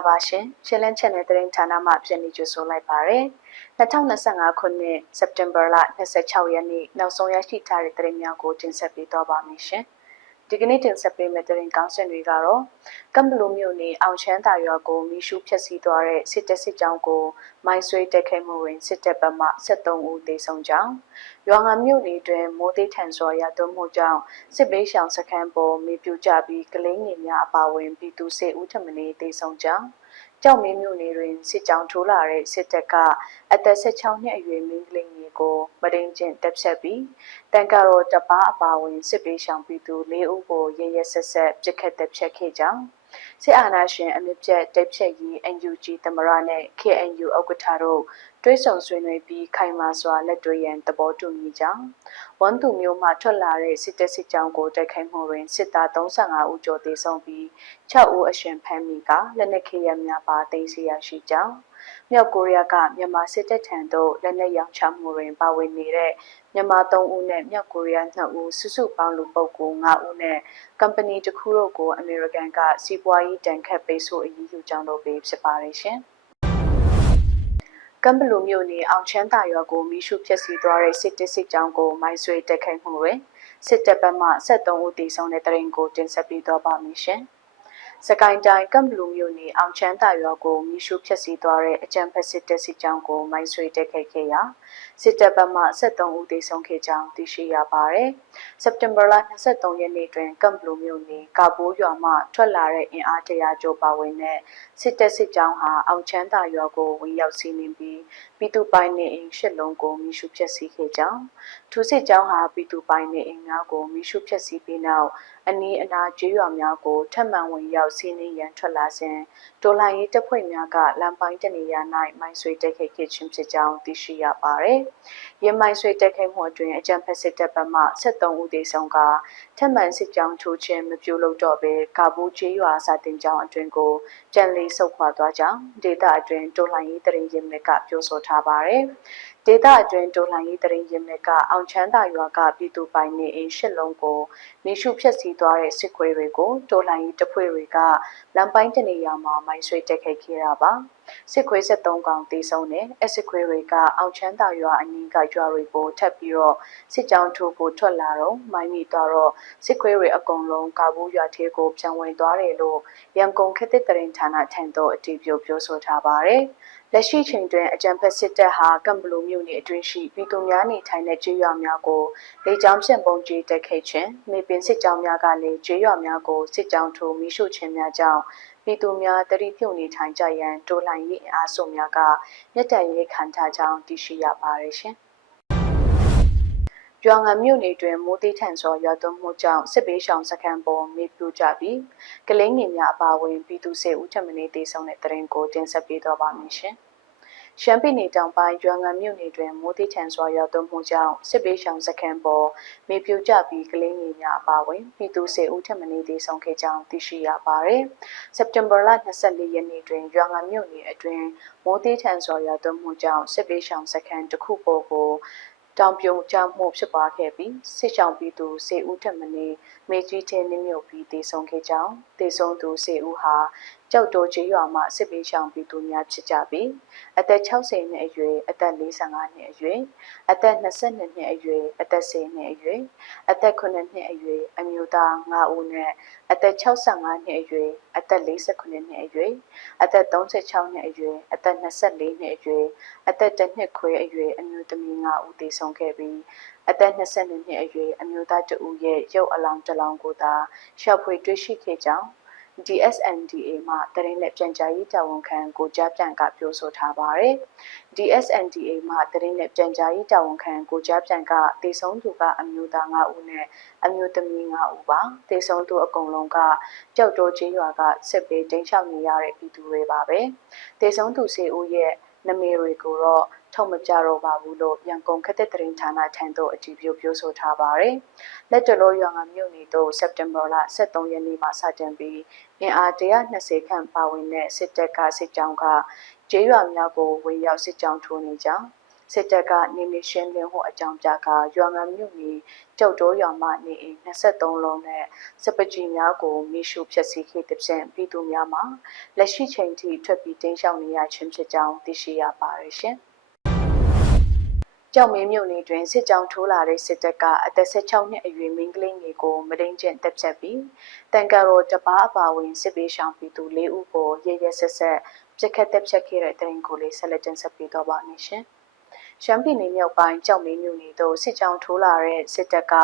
လာပါရှင်ရှင်းလင်းချက်နဲ့သတင်းဌာနမှပြန်လည်ကြိုဆိုလိုက်ပါရယ်2025ခုနှစ်စက်တင်ဘာလ26ရက်နေ့နောက်ဆုံးရရှိထားတဲ့သတင်းများကိုတင်ဆက်ပေးသွားပါမယ်ရှင် ဒီကနေ့တင်ဆက်ပေးမယ့်သတင်းကောင်းစင်တွေကတော့ကမ်ဘလူမြို့နယ်အောင်ချမ်းသာရွာကိုမီးရှူဖျက်ဆီးသွားတဲ့စစ်တပ်စစ်ကြောင်းကိုမိုင်းဆွဲတက်ခဲ့မှုတွင်စစ်တပ်ဘက်မှ73ဦးသေဆုံးကြောင်းရွာငံမြို့နယ်တွင်မိုးသေးထန်စွာရသွန်းမှုကြောင့်စစ်ဘေးရှောင်စခန်းပေါ်မြေပြိုကျပြီးကလေးငယ်များအပါအဝင်ပြည်သူ10ဦးထပ်မံသေဆုံးကြောင်း ကြောက်မင်းမြို့နယ်တွင်စစ်ကြောင်းထိုးလာတဲ့စစ်တပ်ကအသက်16နှစ်အရွယ်မိန်းကလေးငယ်ကိုမဒိန်ကျင့်တပ်ဖြတ်ပြီးတန်ကာတော်တပားအပါအဝင်စစ်ပေးရှောင်ပြည်သူ၄ဦးကိုရရဆက်ဆက်ပြစ်ခတ်တပ်ဖြတ်ခဲ့ကြောင်းစစ်အာဏာရှင်အမြင့်ပြတ်တိတ်ဖြတ်ရေး NUG သမရနဲ့ KNU ဥက္ကဋ္ဌတို့ တွဲဆုံဆွေးနွေးပြီးခိုင်မာစွာလက်တွေ့ရန်သဘောတူညီကြောင်းဝန်သူမျိုးမှထွက်လာတဲ့စစ်တပ်စစ်ကြောင်းကိုတိုက်ခိုက်မှုတွင်စစ်သား35ဦးကျော်သေဆုံးပြီး6ဦးအရှင်ဖမ်းမိကလက်နက်ခဲယမ်းများပါသိမ်းဆည်းရရှိကြောင်းမြောက်ကိုရီးယားကမြန်မာစစ်တပ်ထံသို့လက်နက်ရောင်းချမှုတွင်ပါဝင်နေတဲ့မြန်မာ3ဦးနဲ့မြောက်ကိုရီးယား2ဦးစုစုပေါင်းလူပုဂ္ဂိုလ်5ဦးနဲ့ကမ်ပဏီတစ်ခုတို့ကိုအမေရိကန်ကစီးပွားရေးတန်ခတ်ပိတ်ဆို့အရေးယူကြောင်းတို့ပဲဖြစ်ပါတယ်ရှင်။ ကမ်ဘလူမြို့နယ်အောင်ချမ်းသာရွာကိုမီးရှို့ဖျက်ဆီးသွားတဲ့စစ်တပ်စစ်ကြောင်းကိုမိုင်းဆွဲတိုက်ခိုက်မှုတွင်စစ်တပ်ဘက်မှ73ဦးသေဆုံးတဲ့တရင်ကိုတင်ဆက်ပြီးတော့ပါမယ်ရှင်။စကိုင်းတိုင်းကမ်ဘလူမြို့နယ်အောင်ချမ်းသာရွာကိုမီးရှို့ဖျက်ဆီးသွားတဲ့အကြံဖက်စစ်တပ်စစ်ကြောင်းကိုမိုင်းဆွဲတိုက်ခိုက်ခဲ့ရာ စစ်တပ်ဘက်မှ73ဦးသေဆုံးခဲ့ကြောင်းသိရှိရပါတယ်။စက်တင်ဘာလ23ရက်နေ့တွင်ကမ်ဘလူမြို့နယ်ကာဘိုးရွာမှထွက်လာတဲ့အင်အားတရာကျော်ပါဝင်တဲ့စစ်တပ်စစ်ကြောင်းဟာအောင်ချမ်းသာရွာကိုဝင်ရောက်စီးနင်းပြီးပြည်သူပိုင်နေအိမ်ရှစ်လုံးကိုမီးရှို့ဖျက်ဆီးခဲ့ကြောင်းထိုစစ်ကြောင်းဟာပြည်သူပိုင်နေအိမ်များကိုမီးရှို့ဖျက်ဆီးပြီးနောက်အနီးအနားကျေးရွာများကိုထပ်မံဝင်ရောက်စီးနင်းရန်ထွက်လာစဉ်ဒေါ်လာရေးတပ်ဖွဲ့များကလမ်းပိုင်းတနေရာ၌မိုင်းဆွဲတိုက်ခိုက်ခဲ့ခြင်းဖြစ်ကြောင်းသိရှိရပါသည်။ရမိုင်းဆွဲတိုက်ခိုက်မှုအတွင်းအကြံဖက်စစ်တပ်ဘက်မှ73ဦးသေဆုံးကထပ်မံစစ်ကြောင်းထိုးခြင်းမပြုလုပ်တော့ဘဲကာဘူးကျေးရွာစာတင်ကျောင်းအတွင်းကိုကြံလီဆုတ်ခွာသွားကြောင်းဒေသအတွင်းဒေါ်လာရေးတရင်ရင်မြစ်ကပြောဆိုထားပါတယ်။ဒေသအတွင်းဒေါ်လာရေးတရင်ရင်မြစ်ကအောင်ချမ်းသာရွာကပြည်သူပိုင်နေအိမ်ရှစ်လုံးကိုနေရှုဖျက်ဆီးသွားတဲ့စစ်ခွေးတွေကိုဒေါ်လာရေးတပ်ဖွဲ့တွေကလမ်းပိုင်းတနေရာမှာမိုင်းဆွဲတက်ခိုက်ခဲ့တာပါစစ်ခွေး73ကောင်တေဆုံးတဲ့အစစ်ခွေးတွေကအောင်ချမ်းသာရွာအနီးကရွာတွေကိုထပ်ပြီးတော့စစ်ကြောင်းထိုးဖို့ထွက်လာတော့မိုင်းမိသွားတော့စစ်ခွေးတွေအကုန်လုံးကာဘူးရွာထဲကိုပြန်ဝင်သွားတယ်လို့ရန်ကုန်ခေတ်သစ်တရင်ဌာနထံသို့အတည်ပြုပြောဆိုထားပါတယ်။လက်ရှိချိန်တွင်အကြံဖက်စစ်တပ်ဟာကမ်ဘလူမြို့နယ်အတွင်းရှိပြည်သူများနေထိုင်တဲ့ကျေးရွာများကိုလေကြောင်းဖြင့်ပုံကျဲတက်ခဲ့ခြင်းမြေပြင်စစ်ကြောင်းများကလည်းကျေးရွာများကိုစစ်ကြောင်းထိုးမိရှုခြင်းများကြောင့်ပြည်သူများတတိပြုတ်နေထိုင်ကြရန်တိုးလှန်ရေးအင်အားစုများကမြစ်တန်ရေးခံထားကြောင်းသိရှိရပါတယ်ရှင်။ ကျွမ်းငံမြို့နယ်တွင်မိုးတိထန်စွာရွာသွန်းမှုကြောင့်စစ်ဘေးရှောင်စခန်းပေါ်မြေပြိုကျပြီးကလေးငယ်များအပါအဝင်ပြည်သူ၁၀ဦးထပ်မံတေဆုံးတဲ့တရင်ကိုတင်ဆက်ပေးသွားပါမယ်ရှင်။ရှမ်းပြည်နယ်တောင်ပိုင်းရွာငံမြို့နယ်တွင်မိုးတိထန်စွာရွာသွန်းမှုကြောင့်စစ်ဘေးရှောင်စခန်းပေါ်မြေပြိုကျပြီးကလေးငယ်များအပါအဝင်ပြည်သူ10ဦးထပ်မံတေဆုံးခဲ့ကြောင်းသိရှိရပါတယ်။စက်တင်ဘာလ24ရက်နေ့တွင်ရွာငံမြို့နယ်အတွင်းမိုးတိထန်စွာရွာသွန်းမှုကြောင့်စစ်ဘေးရှောင်စခန်းတစ်ခုပေါ်ကို တောင်ပြုံကြမှုဖြစ်ပွားခဲ့ပြီးစစ်ဆောင်ပြည်သူစေဦးထက်မနေမေကြီးထဲနင်းမြုပ်ပြီးတေဆုံးခဲ့ကြောင်းတေဆုံးသူစေဦးဟာ ကြောက်တော်ကျေးရွာမှစစ်ပေးရှောင်ပြည်သူများဖြစ်ကြပြီးအသက်60နှစ်အရွယ်အသက်45နှစ်အရွယ်အသက်22နှစ်အရွယ်အသက်10နှစ်အရွယ်အသက်9နှစ်အရွယ်အမျိုးသား9ဦးနဲ့အသက်65နှစ်အရွယ်အသက်48နှစ်အရွယ်အသက်36နှစ်အရွယ်အသက်24နှစ်အရွယ်အသက်1နှစ်ခွဲအရွယ်အမျိုးသမီး9ဦးသေဆုံးခဲ့ပြီးအသက်22နှစ်အရွယ်အမျိုးသားတဦးရဲ့ရုပ်အလောင်းတစ်လောင်းကိုသာရှောက်ဖွေတွေ့ရှိခဲ့ကြောင်း DSNDA မှတရင်လက်ပြန်ကြားရေးတာဝန်ခံကိုကြားပြန်ကပြောဆိုထားပါတယ်။ DSNDA မှတရင်လက်ပြန်ကြားရေးတာဝန်ခံကိုကြားပြန်ကတေဆုံးသူကအမျိုးသား9ဦးနဲ့အမျိုးသမီး9ဦးပါ။တေဆုံးသူအကုန်လုံးကကြောက်တော်ချင်းရွာကစစ်ပေးတင်းချောက်နေရတဲ့ပြည်သူတွေပါပဲ။တေဆုံးသူစေဦးရဲ့နမေတွေကိုတော့ ထုတ်မကြတော့ပါဘူးလို့ရန်ကုန်ခက်တဲ့တရင်ဌာနထံသို့အကြည့်ပြုပြောဆိုထားပါတယ်။လက်တလောရွာငမြို့နယ်သို့စက်တင်ဘာလ23ရက်နေ့မှာစတင်ပြီးအင်အား120ခန့်ပါဝင်တဲ့စစ်တပ်ကစစ်ကြောင်းကကျေးရွာများကိုဝင်ရောက်စစ်ကြောင်းထိုးနေကြောင်းစစ်တပ်ကနေမီရှင်းလင်းဟိုအကြောင်းပြကရွာငံမြို့နယ်ကြောက်တိုးရွာမှနေအိမ်23လုံးနဲ့စပကြီးများကိုမိရှုဖျက်ဆီးခဲ့တဲ့ဖြင့်ပြည်သူများမှာလက်ရှိချိန်ထိထွက်ပြီးတင်းရှောင်နေရခြင်းဖြစ်ကြောင်းသိရှိရပါတယ်ရှင်။ ကြောက်မင်းမြို့နယ်တွင်စစ်ကြောင်းထိုးလာတဲ့စစ်တပ်ကအသက်16နှစ်အရွယ်မိန်းကလေးငယ်ကိုမဒိန်ကျင့်တပ်ဖြတ်ပြီးတန်ကာရောတပားအပါဝင်စစ်ပေးရှောင်ပြည်သူ၄ဦးကိုရရဆက်ဆက်ပြစ်ခတ်တပ်ဖြတ်ခဲ့တဲ့တဲ့ရင်ကိုလေးဆက်လက်တင်ဆက်ပေးတော့ပါမယ်ရှင်။ရှမ်းပြည်နယ်မြောက်ပိုင်းကြောက်မင်းမြို့နယ်သို့စစ်ကြောင်းထိုးလာတဲ့စစ်တပ်က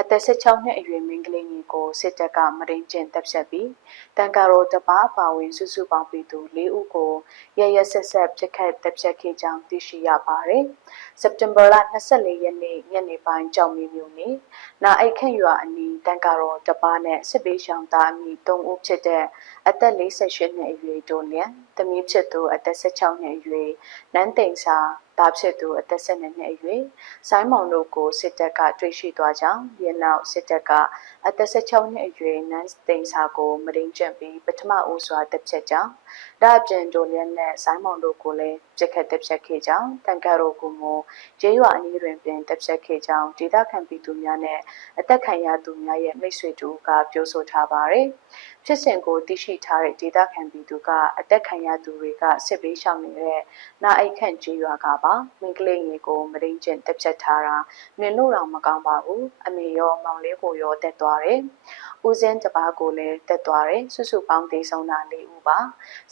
အသက်16နှစ်အရွယ်မိန်းကလေးငယ်ကိုစစ်တပ်ကမရင်းကျင်တပ်ဖြတ်ပြီးတန်ကာရောတပားပါဝင်စုစုပေါင်းပြီးသူ၄ဦးကိုရရဆက်ဆက်ပြစ်ခတ်တပ်ဖြတ်ခဲ့ကြောင်းသိရှိရပါတယ်။ စက်တင်ဘာလ24ရက်နေ့ညနေပိုင်းကြောက်မင်းမြို့နယ်နာအိတ်ခန့်ရွာအနီးတန်ကာရောတပားနဲ့စစ်ပေးရှောင်သားအမိ3ဦးဖြစ်တဲ့အသက်48နှစ်အရွယ်တို့နဲ့တမီးဖြစ်သူအသက်16နှစ်အရွယ်နန်းတိန်စာသားဖြစ်သူအသက်12နှစ်အရွယ်ဆိုင်းမောင်တို့ကိုစစ်တပ်ကတွေ့ရှိသွားကြောင်းရနောက်စစ်တပ်က အသက်16နှစ်အရွယ်နန်းတိန်စာကိုမရင်းကျက်ပြီးပထမဦးစွာတပ်ဖြတ်ကြောင်းဒါအပြင်ဒိုလျန်နဲ့ဆိုင်းမောင်တို့ကိုလည်းပြစ်ခတ်တပ်ဖြတ်ခဲ့ကြောင်းတန်ကရိုကိုမကျေးရွာအနီးတွင်ပင်တပ်ဖြတ်ခဲ့ကြောင်းဒေသခံပြည်သူများနဲ့အသက်ခံရသူများရဲ့မိတ်ဆွေတို့ကပြောဆိုထားပါတယ်ဖြစ်စဉ်ကိုသိရှိထားတဲ့ဒေသခံပြည်သူကအသက်ခံရသူတွေကစစ်ဘေးရှောင်နေတဲ့နာအိတ်ခန့်ကျေးရွာကပါမင်းကလေးငယ်ကိုမရင်းကျင်တက်ဖြတ်ထားတာနင်လို့တော့မကောင်းပါဘူးအမေရောမောင်လေးကိုရောတက်သွားတယ်ဦးစင်းတပါးကိုလည်းတက်သွားတယ်စုစုပေါင်းတေဆုံးတာ၄ဦးပါ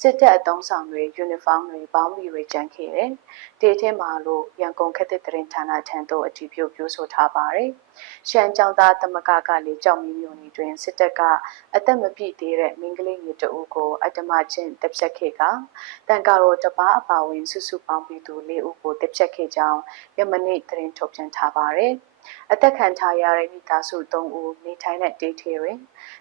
စစ်တပ်အတုံးဆောင်တွေယူနီဖောင်းတွေပေါင်းပြီးဝေကြံခဲ့တယ်တေထဲမှာလို့ရန်ကုန်ခက်တဲ့တရင်ဌာနထံသို့အတည်ပြုပြောဆိုထားပါတယ်ရှမ်းကြောင်သားသမဂကလည်းကြောက်မီမျိုးနေတွင်စစ်တပ်ကအသက်မပြည့်သေးတဲ့မိန်းကလေးငယ်တဦးကိုအတ္တမချင်းတပ်ဖြတ်ခဲ့ကတန်ကာရောတပားအပါဝင်စုစုပေါင်းပြီးသူ၄ဦးကိုတပ်ဖြတ်ခဲ့ကြောင်းယမနေ့သတင်းထုတ်ပြန်ထားပါတယ်။အသက်ခံထားရတဲ့မိသားစု၃ဦးနေထိုင်တဲ့ဒေးထေတွင်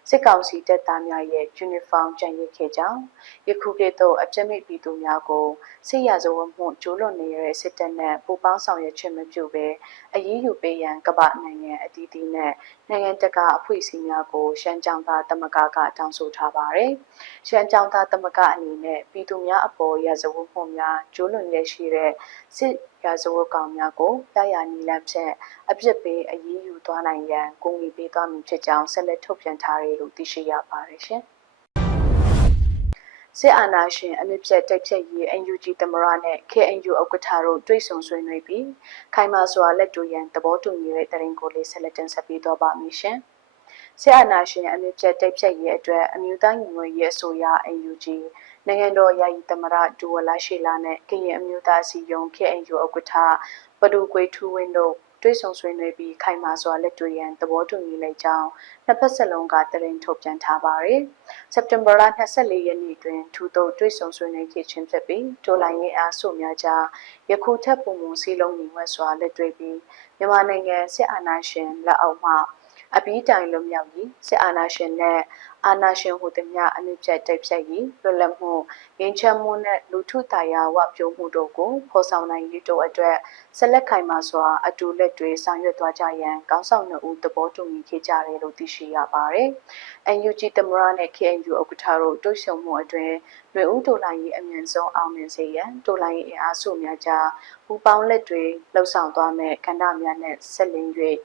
စစ်ကောင်စီတပ်သားများရဲ့ယူနီဖောင်းကျန်ရစ်ခဲ့ကြောင်းယခုကဲ့သို့အပြစ်မိပြည်သူများကိုစစ်ရာဇဝတ်မှုကျူးလွန်နေတဲ့စစ်တပ်နဲ့ပူးပေါင်းဆောင်ရွက်ခြင်းမပြုဘဲအရေးယူပေးရန်ကမ္ဘာနိုင်ငံအသီးသီးနဲ့နိုင်ငံတကာအဖွဲ့အစည်းများကိုရှမ်းကြောင်သားတမကကတောင်းဆိုထားပါတယ်။ရှမ်းကြောင်သားတမကအနေနဲ့ပြည်သူများအပေါ်ရာဇဝတ်မှုများကျူးလွန်ရရှိတဲ့စစ်ရာဇဝတ်ကောင်များကိုရရနီလဖြင့်အပြစ်ပေးအရေးယူသွားနိုင်ရန်ကူညီပေးသွားမည်ဖြစ်ကြောင်းဆက်လက်ထုတ်ပြန်ထားတယ်လို့သိရှိရပါတယ်ရှင်။စစ်အာဏာရှင်အမြင့်ပြတ်တိုက်ဖြတ်ရေး UNG သမရနဲ့ KNU ဥက္ကဋ္ဌတို့တွေ့ဆုံဆွေးနွေးပြီးခိုင်မာစွာလက်တူရန်သဘောတူညီတဲ့တရင်ကိုလေးဆက်လက်တင်ဆက်ပေးတော့ပါမည်ရှင်။စစ်အာဏာရှင်အမြင့်ပြတ်တိုက်ဖြတ်ရေးအတွက်အမျိုးသားညီညွတ်ရေးအစိုးရ UNG နိုင်ငံတော်ယာယီသမရဒူဝလာရှိလာနဲ့ကရင်အမျိုးသားစီယုံ KNU ဥက္ကဋ္ဌပဒူကွေထူးဝင်းတို့ တွေ့ဆုံဆွေးနွေးပြီးခိုင်မာစွာလက်တွေ့ရန်သဘောတူညီလိုက်ကြောင်းနှစ်ဖက်စလုံးကတရင်ထုတ်ပြန်ထားပါတယ်။စက်တင်ဘာလ24ရက်နေ့တွင်ထူသောတွေ့ဆုံဆွေးနွေးခဲ့ခြင်းဖြစ်ပြီးဒိုလိုင်းရဲ့အားစုများကြားယခုထက်ပုံမူစည်းလုံးညီဝဲစွာလက်တွေ့ပြီးမြန်မာနိုင်ငံစစ်အာဏာရှင်လက်အောက်မှအပြီးတိုင်လွတ်မြောက်ရေးစစ်အာဏာရှင်နဲ့ အာဏာရှင်ဟူသည်များအမြင့်ပြတ်တိုက်ဖြတ်ရေးလွတ်လပ်မှုငြိမ်းချမ်းမှုနဲ့လူထုတာယာဝပြောမှုတို့ကိုဖော်ဆောင်နိုင်ရေးတို့အတွက်ဆက်လက်ခိုင်မာစွာအတူလက်တွဲဆောင်ရွက်သွားကြရန်ကောင်းဆောင်နှစ်ဦးသဘောတူညီခဲ့ကြတယ်လို့သိရှိရပါတယ်။ NUG သမရနဲ့ KNU ဥက္ကဋ္ဌတို့တွေ့ဆုံမှုအတွင်းလွေဦးတိုလိုင်းရေးအမြန်ဆုံးအောင်မြင်စေရန်တိုလိုင်းရေးအင်အားစုများကြားပူးပေါင်းလက်တွေလှုပ်ဆောင်သွားမဲ့ကဏ္ဍများနဲ့ဆက်လင်း၍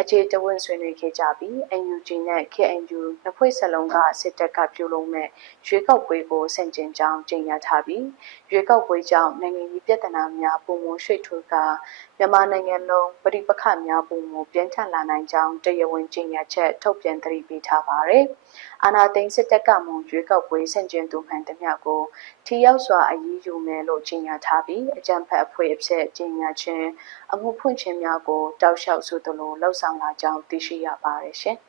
အခြေတဝင့်ဆွေးနွေးခဲ့ကြပြီး NUG နဲ့ KNU နှစ်ဖွဲ့စလုံးကစစ်တပ်ကပြုလုပ်မဲ့ရွေးကောက်ပွဲကိုဆန့်ကျင်ကြောင်းကြေညာထားပြီးရွေးကောက်ပွဲကြောင့်နိုင်ငံရေးပြဿနာများပုံမှန်ရွှေ့ထွေးကမြန်မာနိုင်ငံလုံးပဋိပက္ခများပုံမှန်ပြင်းထန်လာနိုင်ကြောင်းတရားဝင်ကြေညာချက်ထုတ်ပြန်သတိပေးထားပါတယ်။အာဏာသိမ်းစစ်တပ်ကမှရွေးကောက်ပွဲဆန့်ကျင်သူမှန်သမျှကိုထိရောက်စွာအရေးယူမယ်လို့ကြေညာထားပြီးအကြံဖက်အဖွဲ့အဖြစ်ကြေညာခြင်းအမှုဖွင့်ခြင်းများကိုတောက်လျှောက်ဆိုသလိုလှုံ့ဆော်လာကြောင်းသိရှိရပါတယ်ရှင်။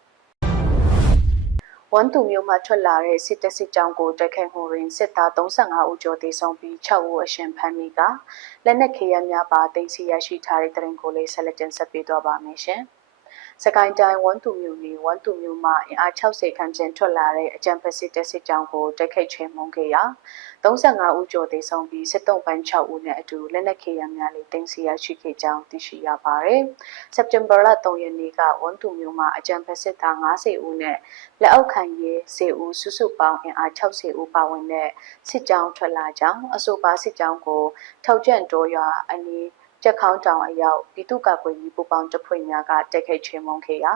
ဝန်သူမျိုးမှထွက်လာတဲ့စစ်တပ်စစ်ကြောင်းကိုတိုက်ခိုက်မှုတွင်စစ်သား35ဦးကျော်သေဆုံးပြီး6ဦးအရှင်ဖမ်းမိကလက်နက်ခဲယမ်းများပါတင်စီရရှိထားတဲ့တရင်ကိုလေးဆက်လက်တင်ဆက်ပေးသွားပါမယ်ရှင်။ စကိုင်းတိုင်းဝမ်တူမြို့နယ်ဝမ်တူမြို့မှာအင်အား60ခန့်ကျင်ထွက်လာတဲ့အကြံဖက်စစ်တပ်စစ်ကြောင်းကိုတိုက်ခိုက်ချေမှုန်းခဲ့ရာ35ဦးကျော်သေဆုံးပြီးစစ်တုံးပန်း6ဦးနဲ့အတူလက်နက်ခဲယမ်းများလည်းတင်စီရရှိခဲ့ကြောင်းသိရှိရပါတယ်။စက်တင်ဘာလ3ရက်နေ့ကဝမ်တူမြို့မှာအကြံဖက်စစ်သား90ဦးနဲ့လက်အောက်ခံရေး10ဦးစုစုပေါင်းအင်အား60ဦးပါဝင်တဲ့စစ်ကြောင်းထွက်လာကြောင်းအဆိုပါစစ်ကြောင်းကိုထောက်ကျန့်တော်ရွာအနီး ကြက်ခေါင်းတောင်အရောက်ပြည်သူ့ကာကွယ်ရေးပူးပေါင်းတပ်ဖွဲ့များကတိုက်ခိုက်ချေမှုန်းခဲ့ရာ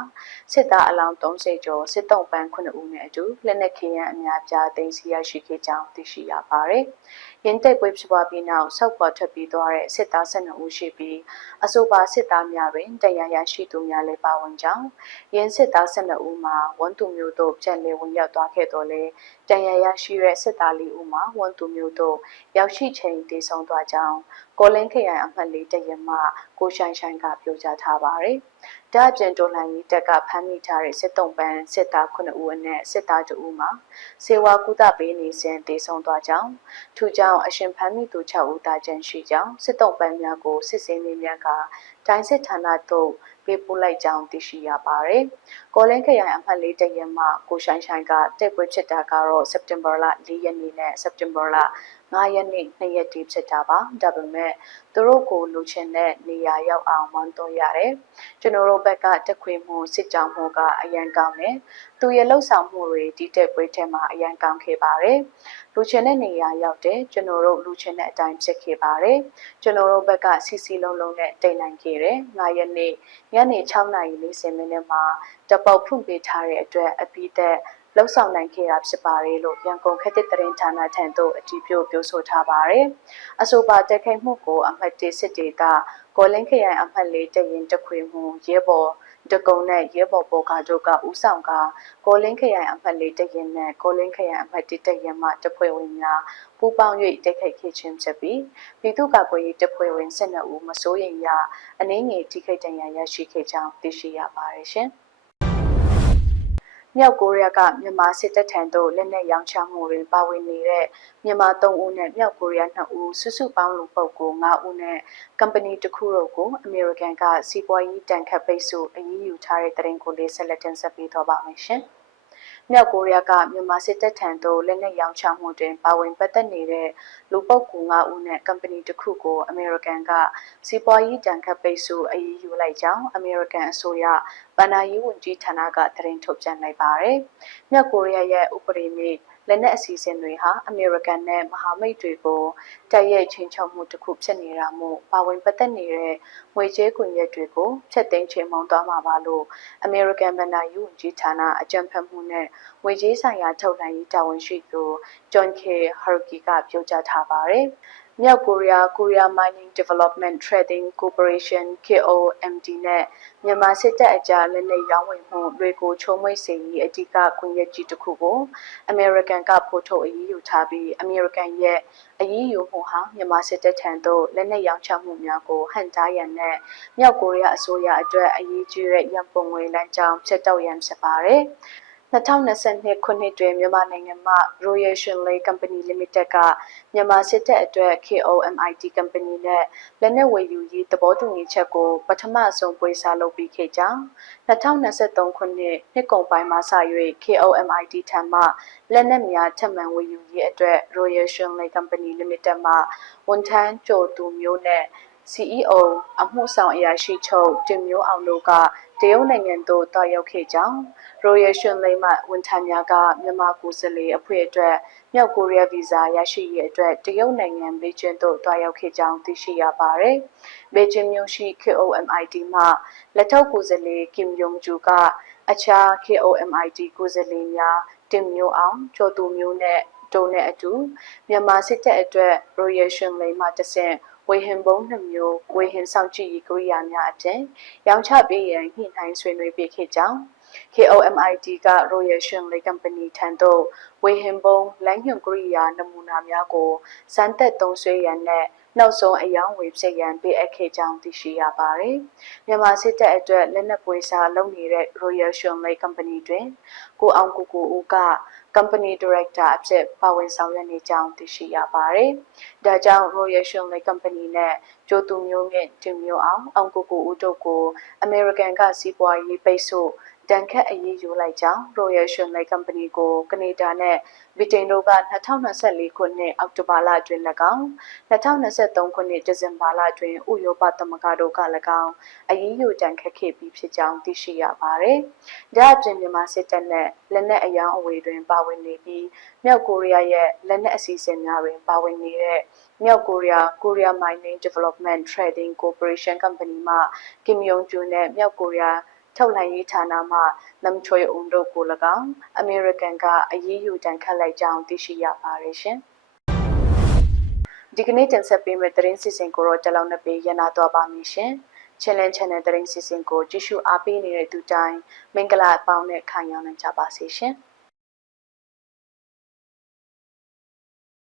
စစ်သားအလောင်း30ကျော်စစ်တုံးပန်း9ဦးနဲ့အတူလက်နက်ခဲယမ်းအများပြားသိမ်းဆည်းရရှိခဲ့ကြောင်းသိရှိရပါတယ်။ရင်းတိုက်ပွဲဖြစ်ပွားပြီးနောက်ဆောက်ပေါ်ထွက်ပြေးသွားတဲ့စစ်သား12ဦးရှိပြီးအဆိုပါစစ်သားများတွင်တရားရရှိသူများလည်းပါဝင်ကြောင်းရင်းစစ်သား12ဦးမှာဝန်သူမျိုးတို့ပြန်လည်ဝင်ရောက်သွားခဲ့တော်လဲတရားရရှိတဲ့စစ်သား4ဦးမှာဝန်သူမျိုးတို့ရောက်ရှိချိန်တည်ဆုံသွားကြောင်းကိုလင်းခရိုင်အမှတ်၄တရမကိုရှိုင်းရှိုင်းကပြောကြားထားပါတယ်။ဒါ့အပြင်တော်လှန်ရေးတပ်ကဖမ်းမိထားတဲ့စစ်တုံးပန်းစစ်သား9ဦးအနက်စစ်သား2ဦးမှာစေဝါကုသပေးနေစဉ်တည်ဆုံသွားကြောင်းထူကြောင်းအရှင်ဖမ်းမိသူ6ဦးတာကြန့်ရှိကြောင်းစစ်တုံးပန်းများကိုစစ်စင်းနေများကတိုင်းစစ်ဌာနသို့ပေးပို့လိုက်ကြောင်းသိရှိရပါတယ်။ကောလင်းခရိုင်အမှတ်၄တရက်မှကိုရှိုင်းရှိုင်းကတိုက်ပွဲဖြစ်တာကတော့စက်တင်ဘာလ၄ရက်နေ့နဲ့စက်တင်ဘာလ 9ရက်နေ့2ရက်တည်းဖြစ်တာပါဒါပေမဲ့သူတို့ကိုလူချင်းတဲ့နေရာရောက်အောင်မွန်သွင်းရတယ်ကျွန်တော်တို့ဘက်ကတက်ခွေမှုစစ်ကြောင်းမှုကအရန်ကောင်းတယ်သူရဲ့လှုပ်ဆောင်မှုတွေဒီတက်ပွဲထဲမှာအရန်ကောင်းခဲ့ပါတယ်လူချင်းတဲ့နေရာရောက်တယ်ကျွန်တော်တို့လူချင်းတဲ့အတိုင်းဖြစ်ခဲ့ပါတယ်ကျွန်တော်တို့ဘက်ကစီစီလုံးလုံးနဲ့တိတ်နိုင်ခဲ့တယ်9ရက်နေ့ညနေ6:40မိနစ်မှာတပုတ်ဖွင့်ပေးထားတဲ့အတွက်အပိသက် လှုပ်ဆောင်နိုင်ခဲ့တာဖြစ်ပါတယ်လို့ရန်ကုန်ခက်တဲ့တရင်ဌာနထံသို့အတည်ပြုပြောဆိုထားပါတယ်။အဆိုပါတက်ခိုက်မှုကိုအမှတ်၁စစ်ဒေသကောလင်းခရိုင်အမှတ်၄တရင်တခွေမှုရဲဘော်တကုံနဲ့ရဲဘော်ပေါ်ကတို့ကဦးဆောင်ကကောလင်းခရိုင်အမှတ်၄တရင်နဲ့ကောလင်းခရိုင်အမှတ်၁တရင်မှတဖွဲ့ဝင်များပူးပေါင်း၍တိုက်ခိုက်ခဲ့ခြင်းဖြစ်ပြီးပြည်သူ့ကာကွယ်ရေးတပ်ဖွဲ့ဝင်12ဦးမစိုးရိမ်ရအနည်းငယ်ထိခိုက်ဒဏ်ရာရရှိခဲ့ကြောင်းသိရှိရပါတယ်ရှင်။ မြောက်ကိုရီးယားကမြန်မာစစ်တပ်ထံသို့လက်နက်ရောင်းချမှုတွင်ပါဝင်နေတဲ့မြန်မာ၃ဦးနဲ့မြောက်ကိုရီးယား2ဦးစုစုပေါင်းလူပုဂ္ဂိုလ်5ဦးနဲ့ကမ်ပဏီတစ်ခုတို့ကိုအမေရိကန်ကစီးပွားရေးတန်ခတ်ပိတ်ဆို့အရေးယူထားတဲ့တဲ့ရင်ကိုလေးဆက်လက်တင်ဆက်ပေးသွားပါမယ်ရှင်။ မြောက်ကိုရီးယားကမြန်မာစစ်တပ်ထံသို့လက်နက်ရောင်းချမှုတွင်ပါဝင်ပတ်သက်နေတဲ့လူပုဂ္ဂိုလ်၅ဦးနဲ့ကုမ္ပဏီတစ်ခုကိုအမေရိကန်ကစီးပွားရေးတန်ခတ်ပိတ်ဆို့အရေးယူလိုက်ကြောင်းအမေရိကန်အစိုးရဗဏ္ဍာရေးဝန်ကြီးဌာနကသတင်းထုတ်ပြန်လိုက်ပါတယ်။မြောက်ကိုရီးယားရဲ့ဥပဒေမြစ် လက်နက်အစီအစဉ်တွေဟာအမေရိကန်နဲ့မဟာမိတ်တွေကိုတိုက်ရိုက်ချိန်ချောက်မှုတစ်ခုဖြစ်နေတာမို့ပါဝင်ပတ်သက်နေတဲ့ငွေကြေးကွန်ရက်တွေကိုဖျက်သိမ်းချေမှုန်းသွားမှာပါလို့အမေရိကန်ဗဏ္ဍာရေးဝန်ကြီးဌာနအကြံဖတ်မှုနဲ့ငွေကြေးဆိုင်ရာထုတ်ပြန်ရေးတာဝန်ရှိသူ John K. Harky ကပြောကြားထားပါတယ်။ မြောက်ကိုရီးယား Korea Mining Development Trading Corporation KOMD နဲ့မြန်မာစစ်တပ်အကြားလက်နက်ရောင်းဝယ်မှုတွေကိုချုံးမွေ့စေရေးအဓိကကွန်ရက်ကြီးတစ်ခုကိုအမေရိကန်ကပို့ထုတ်အရေးယူထားပြီးအမေရိကန်ရဲ့အရေးယူမှုဟာမြန်မာစစ်တပ်ထံသို့လက်နက်ရောင်းချမှုများကိုဟန်တားရန်နဲ့မြောက်ကိုရီးယားအစိုးရအတွက်အရေးကြီးတဲ့ရန်ပုံငွေလမ်းကြောင်းဖြတ်တောက်ရန်ဖြစ်ပါတယ်။ 2022ခုနှစ်တွင်မြန်မာနိုင်ငံမှ Royal Shunley Company Limited ကမြန်မာစစ်တပ်အတွက် KOMIT Company နဲ့လက်နက်ဝယ်ယူရေးသဘောတူညီချက်ကိုပထမဆုံးပွေစားလုပ်ပြီးခဲ့ကြောင်း2023ခုနှစ်နှစ်ကုန်ပိုင်းမှာစ၍ KOMIT ထံမှလက်နက်များထပ်မံဝယ်ယူရေးအတွက် Royal Shunley Company Limited မှဝန်ထမ်းကြိုသူမျိုးနဲ့ CEO အမှုဆောင်အရာရှိချုပ်တင်မျိုးအောင်တို့ကတရုတ်နိုင်ငံသို့တွားရောက်ခဲ့ကြောင်း Royal Shunley မှဝန်ထမ်းများကမြန်မာကိုယ်စားလှယ်အဖွဲ့အတွက်မြောက်ကိုရီးယားဗီဇာရရှိရေးအတွက်တရုတ်နိုင်ငံဘေကျင်းသို့တွားရောက်ခဲ့ကြောင်းသိရှိရပါတယ်။ဘေကျင်းမြို့ရှိ KOMID မှလက်ထောက်ကိုယ်စားလှယ်ကင်ယုံဂျူကအခြား KOMID ကိုယ်စားလှယ်များတင်မျိုးအောင်ကျော်သူမျိုးနဲ့တုံနဲ့အတူမြန်မာစစ်တပ်အတွက် Royal Shunley မှတဆင့် ဝေဟင်ဘုံနှမျိုးဝေဟင်ဆောင်ကြည့်ရေးကိရိယာများအပြင်ရောင်းချပေးရန်ညှိနှိုင်းဆွေးနွေးပေးခဲ့ကြောင်း KOMID က Royal Shunley Company ထံသို့ဝေဟင်ဘုံလမ်းညွှန်ကိရိယာနမူနာများကိုစမ်းသပ်သုံးစွဲရန်နဲ့နောက်ဆုံးအယောင်ဝေဖြစ်ရန်ပေးအပ်ခဲ့ကြောင်းသိရှိရပါတယ်။မြန်မာစစ်တပ်အတွက်လက်နက်ပွေစားလုပ်နေတဲ့ Royal Shunley Company တွင်ကိုအောင်ကိုကိုဦးက Company Director အဖြစ်ပါဝင်ဆောင်ရွက်နေကြောင်းသိရှိရပါတယ်။ဒါကြောင့် Royal Shunley Company နဲ့ကျိုးသူမျိုးမြင့်တင်မျိုးအောင်အောင်ကိုကိုဦးတို့ကို American ကစီးပွားရေးပိတ်ဆို့ တန်ခတ်အရေးယူလိုက်ကြောင်း Royal Shunley Company ကိုကနေဒါနဲ့ဗြိတိန်တို့က2024ခုနှစ်အောက်တိုဘာလအတွင်း၎င်း2023ခုနှစ်ဒီဇင်ဘာလအတွင်းဥရောပသမဂ္ဂတို့က၎င်းအရေးယူတန်ခတ်ခဲ့ပြီးဖြစ်ကြောင်းသိရှိရပါတယ်။ဒါ့အပြင်မြန်မာစစ်တပ်နဲ့လက်နက်အယောင်အဝေးတွင်ပါဝင်နေပြီးမြောက်ကိုရီးယားရဲ့လက်နက်အစီအစဉ်များတွင်ပါဝင်နေတဲ့မြောက်ကိုရီးယား Korea Mining Development Trading Corporation Company မှ Kim Yong Ju နဲ့မြောက်ကိုရီးယား ထုတ်လှိုင်ရေးဌာနမှ Nam Choi Un တို့ကို၎င်းအမေရိကန်ကအရေးယူတန်ခတ်လိုက်ကြောင်းသိရှိရပါတယ်ရှင်။ဒီကနေ့တင်ဆက်ပေးမယ့်သတင်းစီစဉ်ကိုတော့တလောင်းနှစ်ပေရနာသွားပါမည်ရှင်။ Channel Channel သတင်းစီစဉ်ကိုကြည့်ရှုအားပေးနေတဲ့သူတိုင်းမင်္ဂလာအပေါင်းနဲ့ခံရနိုင်ကြပါစေရှင်။